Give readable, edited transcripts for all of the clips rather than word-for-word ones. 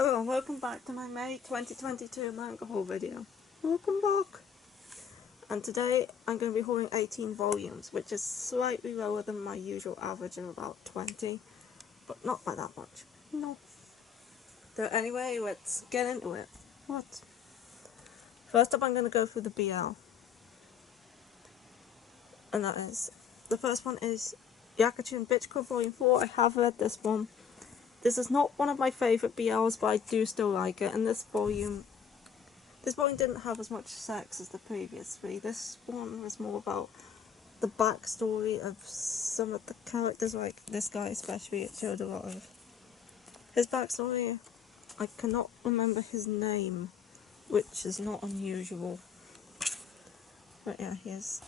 Hello and welcome back to my May 2022 Manga Haul video. Welcome back! And today I'm going to be hauling 18 volumes, which is slightly lower than my usual average of about 20, but not by that much. No. So anyway, let's get into it. What? First up I'm going to go through the BL. And that is, the first one is Yakuza Bitch Club Volume 4. I have read this one. This is not one of my favourite BLs, but I do still like it, and this volume didn't have as much sex as the previous three. This one was more about the backstory of some of the characters, like this guy especially. It showed a lot of his backstory. I cannot remember his name, which is not unusual. But yeah, here's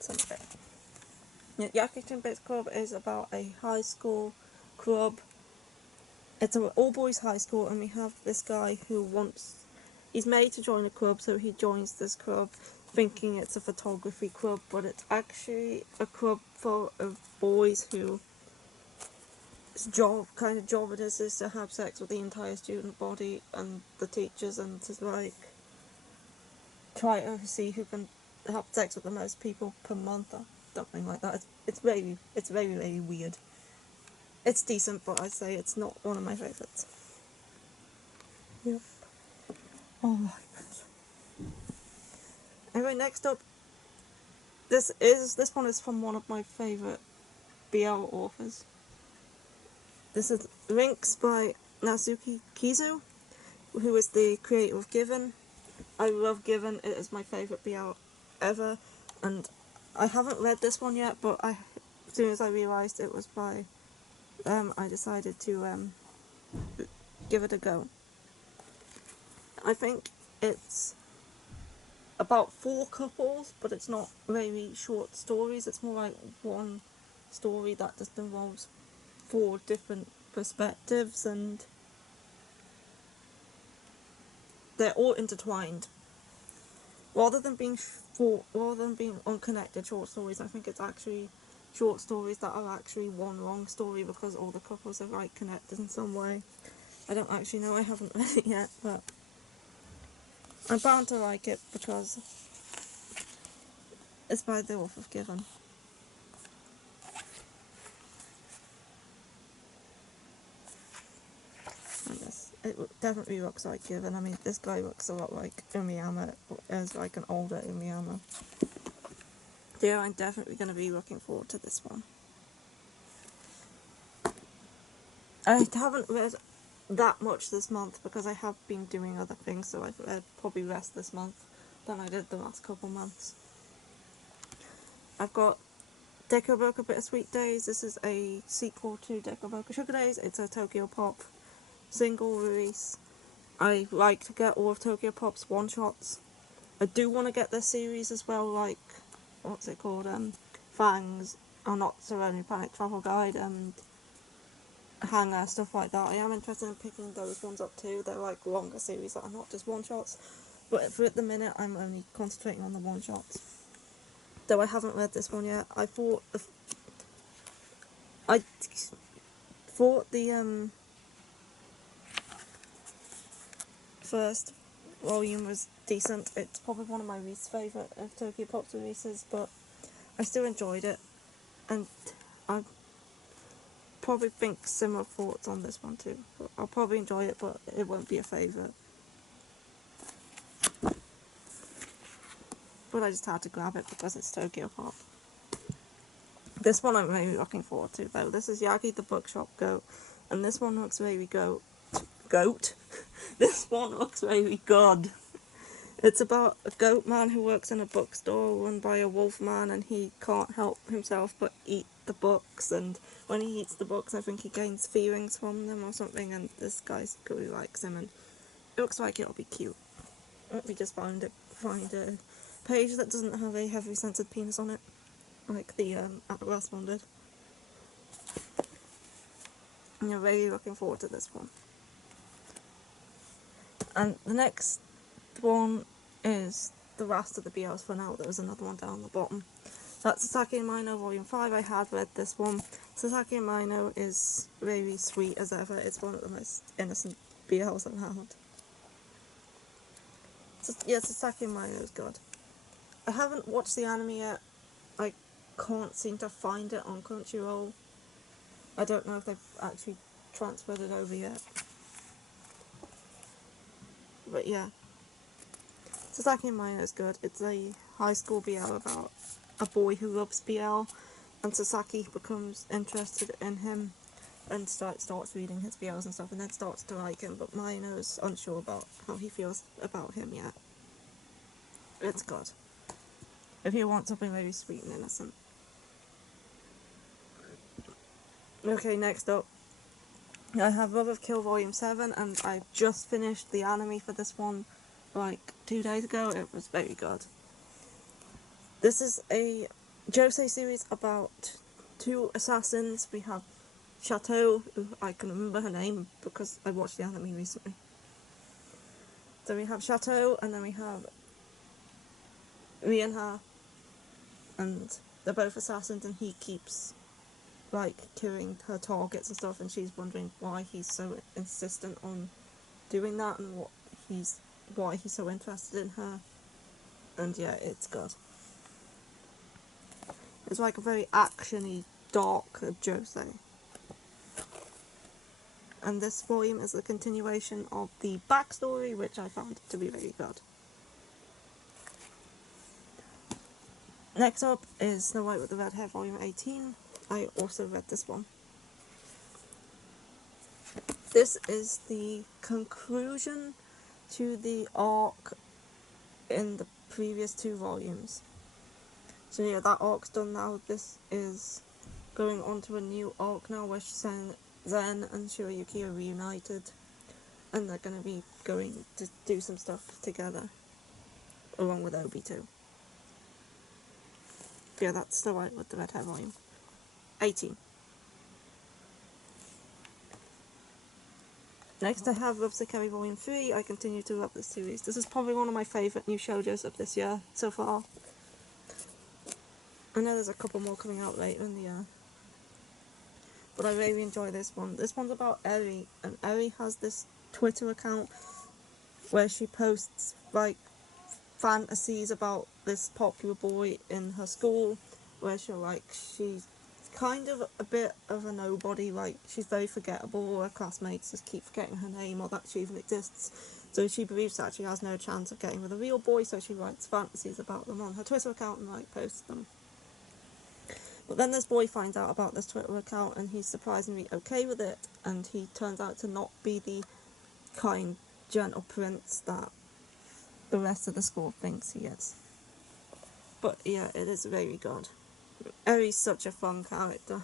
some of it. Yakuza Bitch Club is about a high school club. It's an all-boys high school, and we have this guy who he's made to join a club, so he joins this club thinking it's a photography club, but it's actually a club full of boys who job it is to have sex with the entire student body and the teachers, and to like try to see who can have sex with the most people per month or something like that. It's very weird. It's decent, but I'd say it's not one of my favourites. Yep. Oh my gosh. Anyway, next up, this one is from one of my favourite BL authors. This is Rinks by Nazuki Kizu, who is the creator of Given. I love Given, it is my favourite BL ever, and I haven't read this one yet, but as soon as I realised it was by I decided to give it a go. I think it's about 4 couples, but it's not very short stories. It's more like one story that just involves 4 different perspectives, and they're all intertwined. Rather than being unconnected short stories, I think it's actually short stories that are actually one long story, because all the couples are like connected in some way. I don't actually know, I haven't read it yet, but I'm bound to like it because it's by the author of Given. And yes, it definitely looks like Given. I mean, this guy looks a lot like Umiyama, as like an older Umiyama. Yeah, I'm definitely going to be looking forward to this one. I haven't read that much this month because I have been doing other things, so I've read probably less this month than I did the last couple months. I've got Dekoboka Bittersweet Days. This is a sequel to Dekoboka Sugar Days. It's a Tokyo Pop single release. I like to get all of Tokyo Pop's one-shots. I do want to get their series as well, like, what's it called, Fangs, or Not So Only Panic Travel Guide, and Hanger, stuff like that. I am interested in picking those ones up too. They're like longer series that are not just one-shots, but for at the minute I'm only concentrating on the one-shots. Though I haven't read this one yet. I thought the first volume was decent. It's probably one of my least favourite of Tokyo Pop's releases, but I still enjoyed it, and I probably think similar thoughts on this one too. I'll probably enjoy it, but it won't be a favourite. But I just had to grab it because it's Tokyo Pop. This one I'm really looking forward to though. This is Yagi the Bookshop Goat, and this one looks really goat. This one looks really good. It's about a goat man who works in a bookstore run by a wolf man, and he can't help himself but eat the books, and when he eats the books I think he gains feelings from them or something, and this guy really likes him, and it looks like it'll be cute. Let me just find a page that doesn't have a heavily censored penis on it, like the last one did. And I'm really looking forward to this one. And the next one is the last of the BLs for now. There was another one down the bottom. That's Sasaki Minor Volume 5. I had read this one. Sasaki and Mino is very sweet as ever. It's one of the most innocent BLs around. So, yeah, Sasaki and Mino is good. I haven't watched the anime yet. I can't seem to find it on Crunchyroll. I don't know if they've actually transferred it over yet. But yeah. Sasaki and Mino is good. It's a high school BL about a boy who loves BL, and Sasaki becomes interested in him and starts reading his BLs and stuff, and then starts to like him, but Mino's unsure about how he feels about him yet. It's good. If you want something very sweet and innocent. Okay, next up, I have Love of Kill Volume 7, and I just finished the anime for this one like 2 days ago. It was very good. This is a Josei series about 2 assassins. We have Chateau, who I can remember her name because I watched the anime recently. So we have Chateau, and then we have Rienha, and they're both assassins, and he keeps like killing her targets and stuff, and she's wondering why he's so insistent on doing that and why he's so interested in her. And yeah, it's good. It's like a very actiony, dark Josei. And this volume is a continuation of the backstory, which I found to be very good. Next up is Snow White with the Red Hair, Volume 18. I also read this one. This is the conclusion to the arc in the previous 2 volumes. So yeah, that arc's done now. This is going on to a new arc now where Zen and Shirayuki are reunited, and they're going to be going to do some stuff together, along with Obi too. Yeah, that's Snow White with the Red Hair Volume 18. Next I have Love Sakari Volume 3. I continue to love this series. This is probably one of my favourite new shoujos of this year so far. I know there's a couple more coming out later in the year, but I really enjoy this one. This one's about Eri, and Eri has this Twitter account where she posts like fantasies about this popular boy in her school, where she's kind of a bit of a nobody, like she's very forgettable. Her classmates just keep forgetting her name or that she even exists, so she believes that she has no chance of getting with a real boy, so she writes fantasies about them on her Twitter account and like posts them. But then this boy finds out about this Twitter account, and he's surprisingly okay with it, and he turns out to not be the kind, gentle prince that the rest of the school thinks he is. But yeah, it is very good. Eri's such a fun character.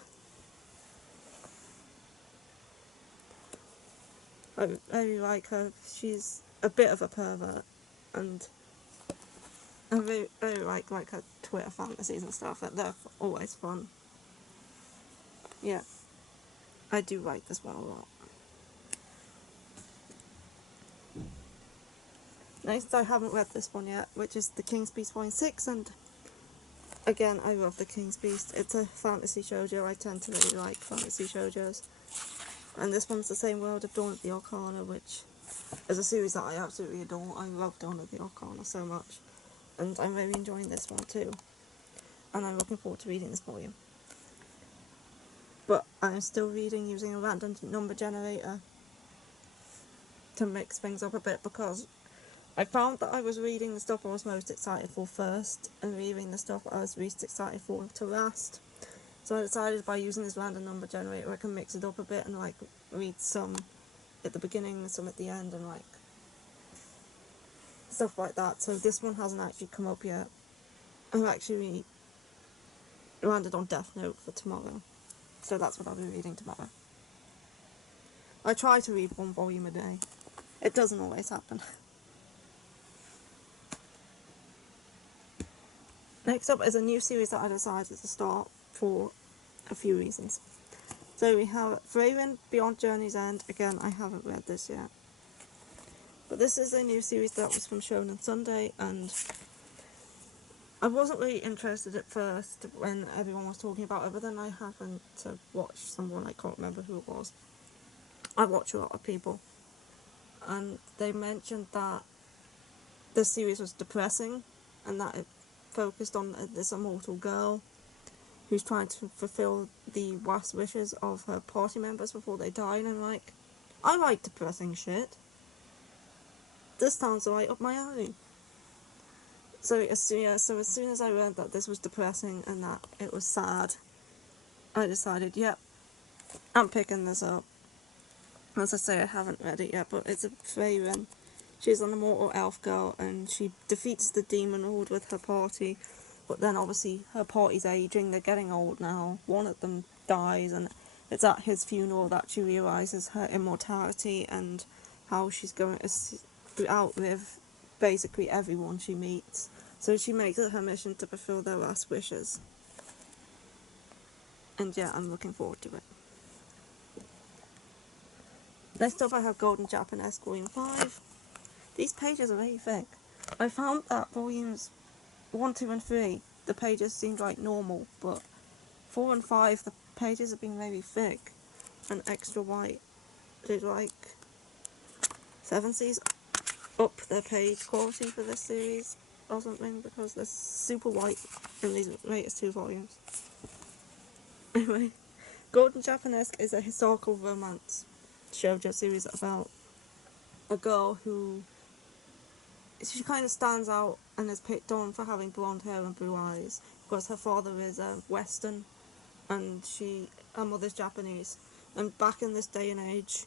I really like her. She's a bit of a pervert, and I really like her Twitter fantasies and stuff. They're always fun. Yeah, I do like this one a lot. Next, I haven't read this one yet, which is The King's Beast Volume 6, and again, I love The King's Beast. It's a fantasy shoujo. I tend to really like fantasy shoujos. And this one's the same world of Dawn of the Arcana, which is a series that I absolutely adore. I love Dawn of the Arcana so much. And I'm really enjoying this one too. And I'm looking forward to reading this volume. But I'm still reading using a random number generator to mix things up a bit, because I found that I was reading the stuff I was most excited for first, and reading the stuff I was least excited for to last. So I decided by using this random number generator I can mix it up a bit and like read some at the beginning and some at the end and like stuff like that. So this one hasn't actually come up yet. I've actually landed on Death Note for tomorrow, so that's what I'll be reading tomorrow. I try to read 1 volume a day. It doesn't always happen. Next up is a new series that I decided to start for a few reasons. So we have Freywind Beyond Journey's End. Again, I haven't read this yet. But this is a new series that was from Shonen Sunday, and I wasn't really interested at first when everyone was talking about it, but then I happened to watch someone, I can't remember who it was. I watch a lot of people, and they mentioned that the series was depressing and that it focused on this immortal girl who's trying to fulfill the last wishes of her party members before they die, and I'm like, I like depressing shit. This sounds right up my alley. So as soon as I learned that this was depressing and that it was sad, I decided, yep, I'm picking this up. As I say, I haven't read it yet, but it's a Freyren. She's an immortal elf girl, and she defeats the demon lord with her party. But then obviously her party's aging, they're getting old now. One of them dies, and it's at his funeral that she realises her immortality and how she's going to outlive basically everyone she meets. So she makes it her mission to fulfill their last wishes. And yeah, I'm looking forward to it. Next up I have Golden Japanese Volume 5. These pages are very thick. I found that volumes 1, 2 and 3, the pages seemed like normal, but 4 and 5, the pages have been very thick and extra white. Did like 7 Seas up their page quality for this series or something, because they're super white in these latest 2 volumes. Anyway, Golden Japanesque is a historical romance shoujo series about a girl who, she kind of stands out and is picked on for having blonde hair and blue eyes because her father is Western and her mother's Japanese. And back in this day and age,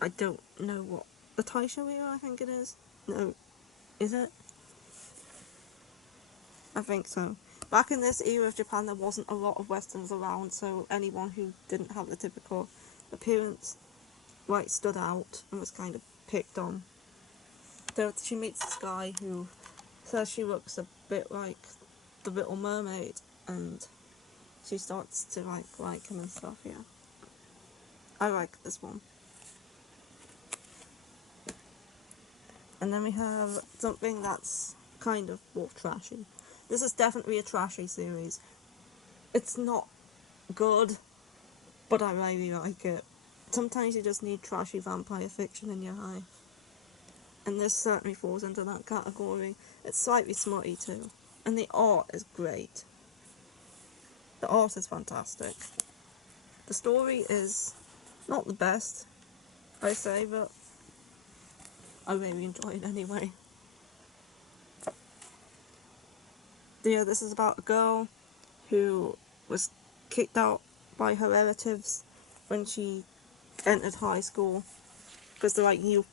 I don't know what the Taisho era, I think it is. No, is it? I think so. Back in this era of Japan, there wasn't a lot of Westerns around, so anyone who didn't have the typical appearance like stood out and was kind of picked on. So she meets this guy who says she looks a bit like the Little Mermaid, and she starts to like him and stuff. Yeah, I like this one. And then we have something that's kind of more trashy. This is definitely a trashy series. It's not good, but I really like it. Sometimes you just need trashy vampire fiction in your life. And this certainly falls into that category. It's slightly smutty too. And the art is great. The art is fantastic. The story is not the best, I say, but I really enjoy it anyway. Yeah, this is about a girl who was kicked out by her relatives when she entered high school because they're like, you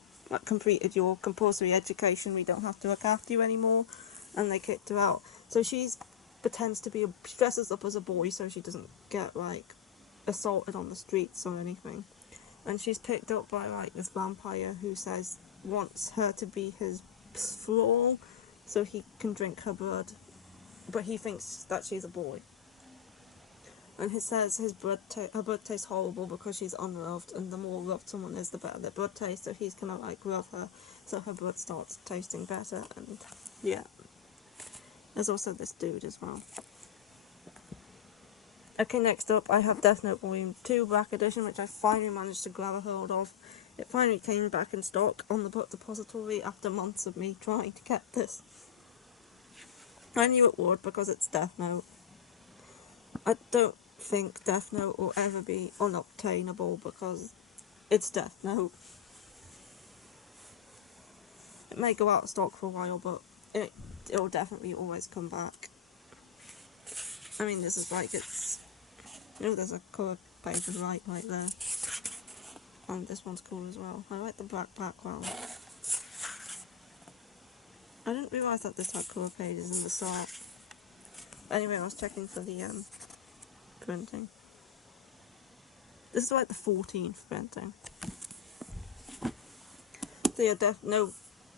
completed your compulsory education, we don't have to look after you anymore, and they kicked her out. So she pretends to be she dresses up as a boy so she doesn't get like assaulted on the streets or anything, and she's picked up by like this vampire who wants her to be his thrall so he can drink her blood, but he thinks that she's a boy. And he says her blood tastes horrible because she's unloved, and the more loved someone is, the better their blood tastes. So he's gonna like love her, so her blood starts tasting better. And yeah, there's also this dude as well. Okay, next up I have Death Note Volume 2 Black Edition, which I finally managed to grab a hold of. It finally came back in stock on the book depository after months of me trying to get this. I knew it would because it's Death Note. I don't think Death Note will ever be unobtainable because it's Death Note. It may go out of stock for a while, but it'll definitely always come back. I mean, this is like there's a colour page right there. And this one's cool as well. I like the black background. I didn't realise that this had colour pages in the start. Anyway, I was checking for the printing. This is like the 14th printing. So yeah, Death Note.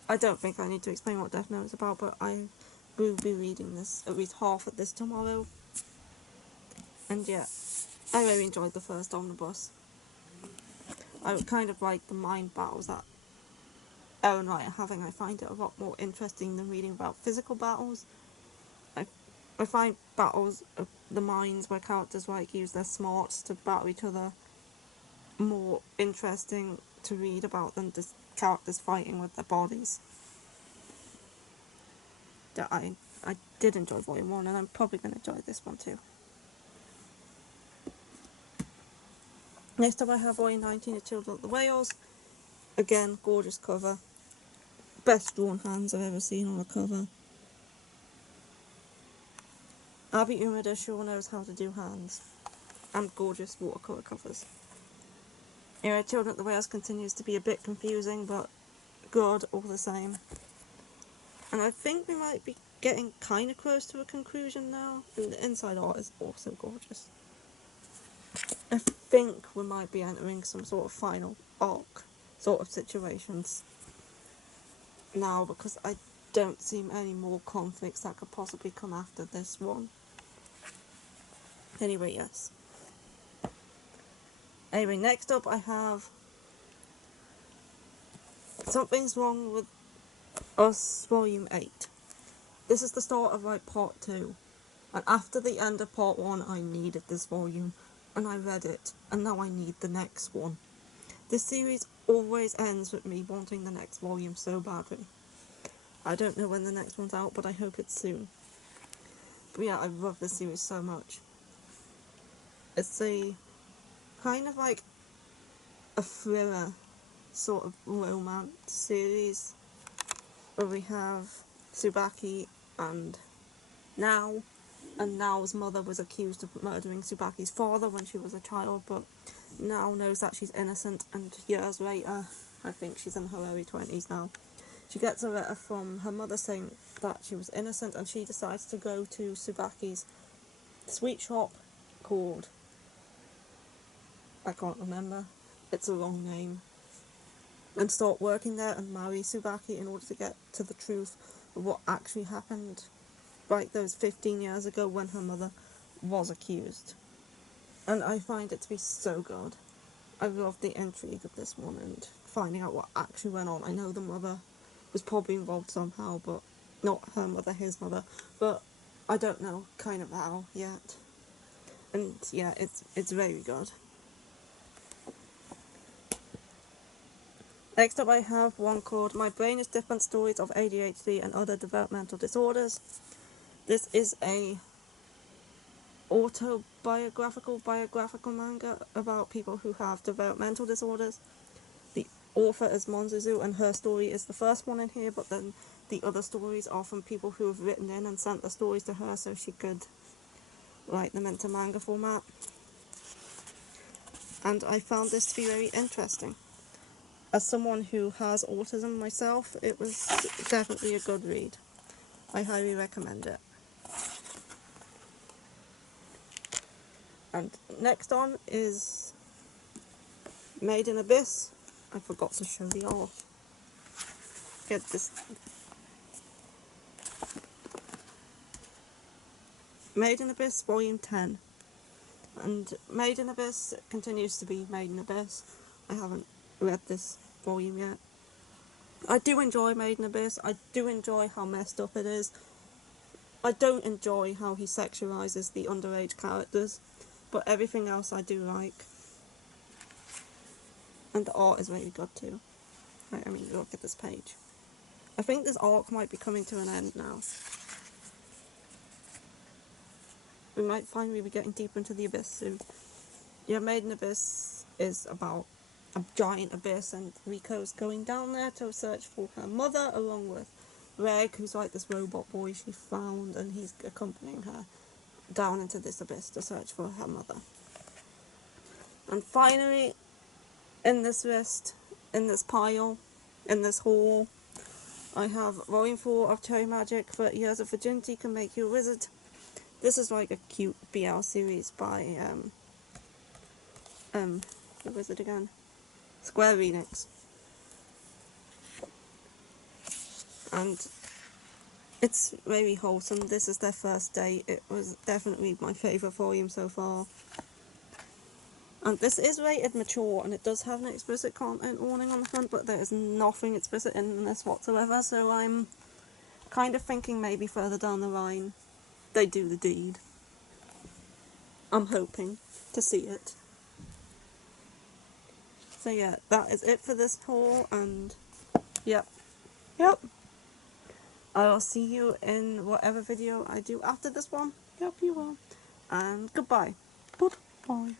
I don't think I need to explain what Death Note is about, but I will be reading this, at least half of this tomorrow. And yeah, I really enjoyed the first omnibus. I kind of like the mind battles that Ellen and I are having. I find it a lot more interesting than reading about physical battles. I I find battles of the minds where characters like use their smarts to battle each other more interesting to read about than just characters fighting with their bodies. That I did enjoy Volume 1, and I'm probably going to enjoy this one too. Next up I have Volume 19 of Children of the Whales. Again, gorgeous cover. Best drawn hands I've ever seen on a cover. Abi Umeda sure knows how to do hands. And gorgeous watercolour covers. Anyway, Children of the Whales continues to be a bit confusing, but good all the same. And I think we might be getting kind of close to a conclusion now. And the inside art is also gorgeous. I think we might be entering some sort of final arc sort of situations now, because I don't see any more conflicts that could possibly come after this one. Anyway, yes. Anyway, next up I have Something's Wrong with Us Volume 8. This is the start of like part 2. And after the end of part 1 I needed this volume. And I read it. And now I need the next one. This series always ends with me wanting the next volume so badly. I don't know when the next one's out, but I hope it's soon. But yeah, I love this series so much. It's a kind of like a thriller sort of romance series where we have Tsubaki and Nao, and Nao's mother was accused of murdering Tsubaki's father when she was a child, but Nao knows that she's innocent, and years later, I think she's in her early 20s now, she gets a letter from her mother saying that she was innocent, and she decides to go to Tsubaki's sweet shop called, I can't remember, it's a long name, and start working there and marry Tsubaki in order to get to the truth of what actually happened like those 15 years ago when her mother was accused. And I find it to be so good. I love the intrigue of this one and finding out what actually went on. I know the mother was probably involved somehow, but not her mother, his mother, but I don't know kind of how yet. And yeah, it's very good. Next up I have one called My Brain is Different Stories of ADHD and Other Developmental Disorders. This is a biographical manga about people who have developmental disorders. The author is Monzuzu, and her story is the first one in here, but then the other stories are from people who have written in and sent the stories to her so she could write them into manga format. And I found this to be very interesting. As someone who has autism myself, it was definitely a good read. I highly recommend it. And next on is Made in Abyss. I forgot to show the art. Get this. Made in Abyss Volume 10. And Made in Abyss continues to be Made in Abyss. I haven't read this volume yet. I do enjoy Made in Abyss. I do enjoy how messed up it is. I don't enjoy how he sexualizes the underage characters, but everything else I do like. And the art is really good too. I mean, look at this page. I think this arc might be coming to an end now. We might finally be getting deeper into the abyss soon. Yeah, Made in Abyss is about a giant abyss, and Riko's going down there to search for her mother along with Reg, who's like this robot boy she found, and he's accompanying her down into this abyss to search for her mother. And finally, in this list, in this pile, in this haul, I have Volume 4 of Cherry Magic, 30 Years of Virginity Can Make You a Wizard. This is like a cute BL series by, what was it again? Square Enix. And it's very wholesome. This is their first date. It was definitely my favourite volume so far. And this is rated mature, and it does have an explicit content warning on the front, but there is nothing explicit in this whatsoever, so I'm kind of thinking maybe further down the line they do the deed. I'm hoping to see it. So yeah, that is it for this haul, and yep. I will see you in whatever video I do after this one. Yep, you will. And goodbye. Goodbye.